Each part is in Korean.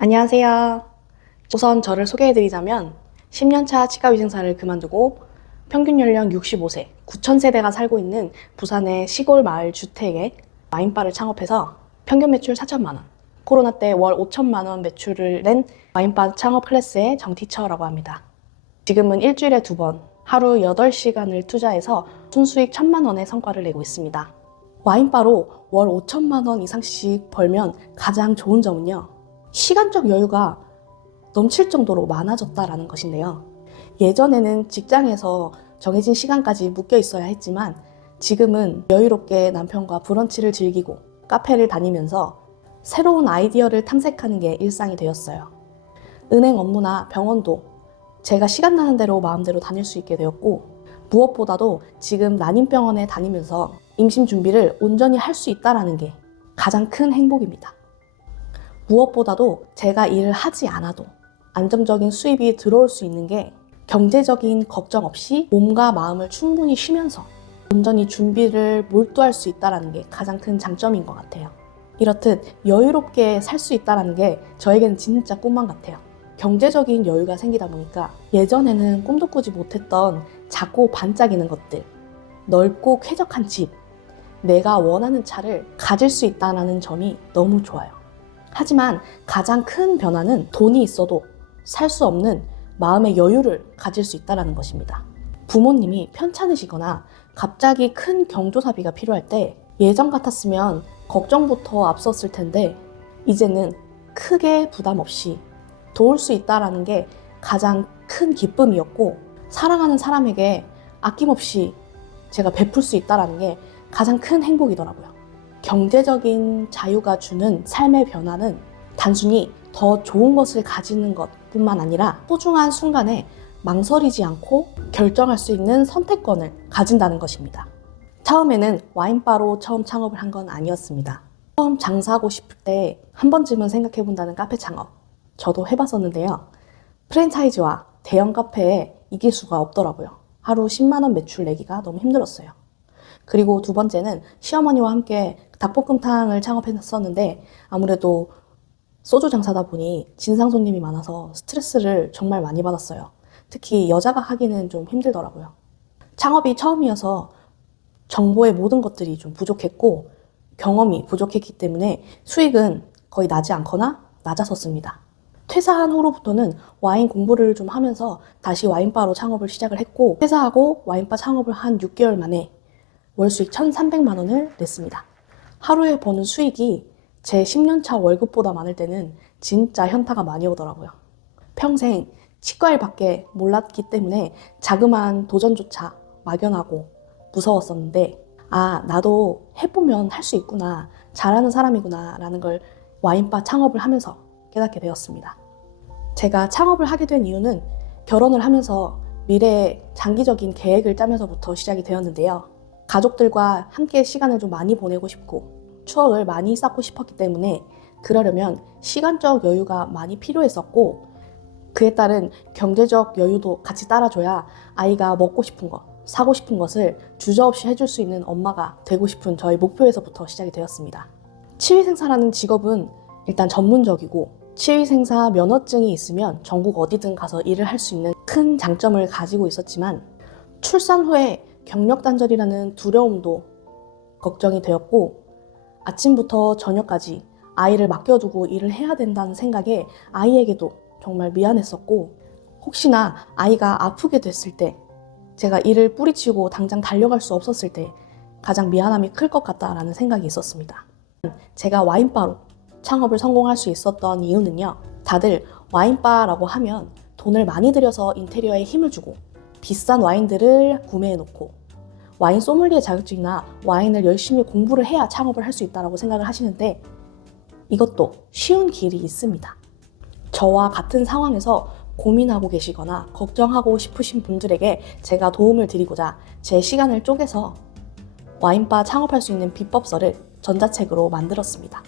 안녕하세요. 우선 저를 소개해드리자면 10년차 치과위생사를 그만두고 평균 연령 65세, 9,000세대가 살고 있는 부산의 시골 마을 주택에 와인바를 창업해서 평균 매출 4천만 원, 코로나 때 월 5천만 원 매출을 낸 와인바 창업 클래스의 정티처라고 합니다. 지금은 일주일에 두 번, 하루 8시간을 투자해서 순수익 1천만 원의 성과를 내고 있습니다. 와인바로 월 5천만 원 이상씩 벌면 가장 좋은 점은요. 시간적 여유가 넘칠 정도로 많아졌다라는 것인데요. 예전에는 직장에서 정해진 시간까지 묶여 있어야 했지만 지금은 여유롭게 남편과 브런치를 즐기고 카페를 다니면서 새로운 아이디어를 탐색하는 게 일상이 되었어요. 은행 업무나 병원도 제가 시간 나는 대로 마음대로 다닐 수 있게 되었고 무엇보다도 지금 난임병원에 다니면서 임신 준비를 온전히 할 수 있다라는 게 가장 큰 행복입니다. 무엇보다도 제가 일을 하지 않아도 안정적인 수입이 들어올 수 있는 게 경제적인 걱정 없이 몸과 마음을 충분히 쉬면서 온전히 준비를 몰두할 수 있다는 게 가장 큰 장점인 것 같아요. 이렇듯 여유롭게 살 수 있다는 게 저에게는 진짜 꿈만 같아요. 경제적인 여유가 생기다 보니까 예전에는 꿈도 꾸지 못했던 작고 반짝이는 것들, 넓고 쾌적한 집, 내가 원하는 차를 가질 수 있다는 점이 너무 좋아요. 하지만 가장 큰 변화는 돈이 있어도 살 수 없는 마음의 여유를 가질 수 있다는 것입니다. 부모님이 편찮으시거나 갑자기 큰 경조사비가 필요할 때 예전 같았으면 걱정부터 앞섰을 텐데 이제는 크게 부담 없이 도울 수 있다라는 게 가장 큰 기쁨이었고 사랑하는 사람에게 아낌없이 제가 베풀 수 있다라는 게 가장 큰 행복이더라고요. 경제적인 자유가 주는 삶의 변화는 단순히 더 좋은 것을 가지는 것 뿐만 아니라 소중한 순간에 망설이지 않고 결정할 수 있는 선택권을 가진다는 것입니다. 처음에는 와인바로 처음 창업을 한 건 아니었습니다. 처음 장사하고 싶을 때 한 번쯤은 생각해 본다는 카페 창업. 저도 해봤었는데요. 프랜차이즈와 대형 카페에 이길 수가 없더라고요. 하루 10만원 매출 내기가 너무 힘들었어요. 그리고 두 번째는 시어머니와 함께 닭볶음탕을 창업했었는데 아무래도 소주 장사다 보니 진상 손님이 많아서 스트레스를 정말 많이 받았어요. 특히 여자가 하기는 좀 힘들더라고요. 창업이 처음이어서 정보의 모든 것들이 좀 부족했고 경험이 부족했기 때문에 수익은 거의 나지 않거나 낮았었습니다. 퇴사한 후로부터는 와인 공부를 좀 하면서 다시 와인바로 창업을 시작을 했고 퇴사하고 와인바 창업을 한 6개월 만에 월 수익 1,300만 원을 냈습니다. 하루에 버는 수익이 제 10년차 월급보다 많을 때는 진짜 현타가 많이 오더라고요. 평생 치과일 밖에 몰랐기 때문에 자그마한 도전조차 막연하고 무서웠었는데 아 나도 해보면 할 수 있구나 잘하는 사람이구나 라는 걸 와인바 창업을 하면서 깨닫게 되었습니다. 제가 창업을 하게 된 이유는 결혼을 하면서 미래의 장기적인 계획을 짜면서부터 시작이 되었는데요. 가족들과 함께 시간을 좀 많이 보내고 싶고 추억을 많이 쌓고 싶었기 때문에 그러려면 시간적 여유가 많이 필요했었고 그에 따른 경제적 여유도 같이 따라줘야 아이가 먹고 싶은 것, 사고 싶은 것을 주저없이 해줄 수 있는 엄마가 되고 싶은 저의 목표에서부터 시작이 되었습니다. 치위생사라는 직업은 일단 전문적이고 치위생사 면허증이 있으면 전국 어디든 가서 일을 할 수 있는 큰 장점을 가지고 있었지만 출산 후에 경력 단절이라는 두려움도 걱정이 되었고 아침부터 저녁까지 아이를 맡겨두고 일을 해야 된다는 생각에 아이에게도 정말 미안했었고 혹시나 아이가 아프게 됐을 때 제가 일을 뿌리치고 당장 달려갈 수 없었을 때 가장 미안함이 클 것 같다라는 생각이 있었습니다. 제가 와인바로 창업을 성공할 수 있었던 이유는요. 다들 와인바라고 하면 돈을 많이 들여서 인테리어에 힘을 주고 비싼 와인들을 구매해 놓고 와인 소믈리에 자격증이나 와인을 열심히 공부를 해야 창업을 할 수 있다고 생각을 하시는데 이것도 쉬운 길이 있습니다. 저와 같은 상황에서 고민하고 계시거나 걱정하고 싶으신 분들에게 제가 도움을 드리고자 제 시간을 쪼개서 와인바 창업할 수 있는 비법서를 전자책으로 만들었습니다.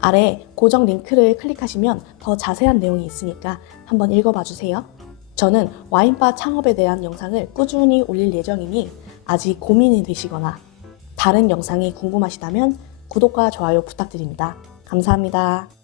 아래 고정 링크를 클릭하시면 더 자세한 내용이 있으니까 한번 읽어봐 주세요. 저는 와인바 창업에 대한 영상을 꾸준히 올릴 예정이니 아직 고민이 되시거나 다른 영상이 궁금하시다면 구독과 좋아요 부탁드립니다. 감사합니다.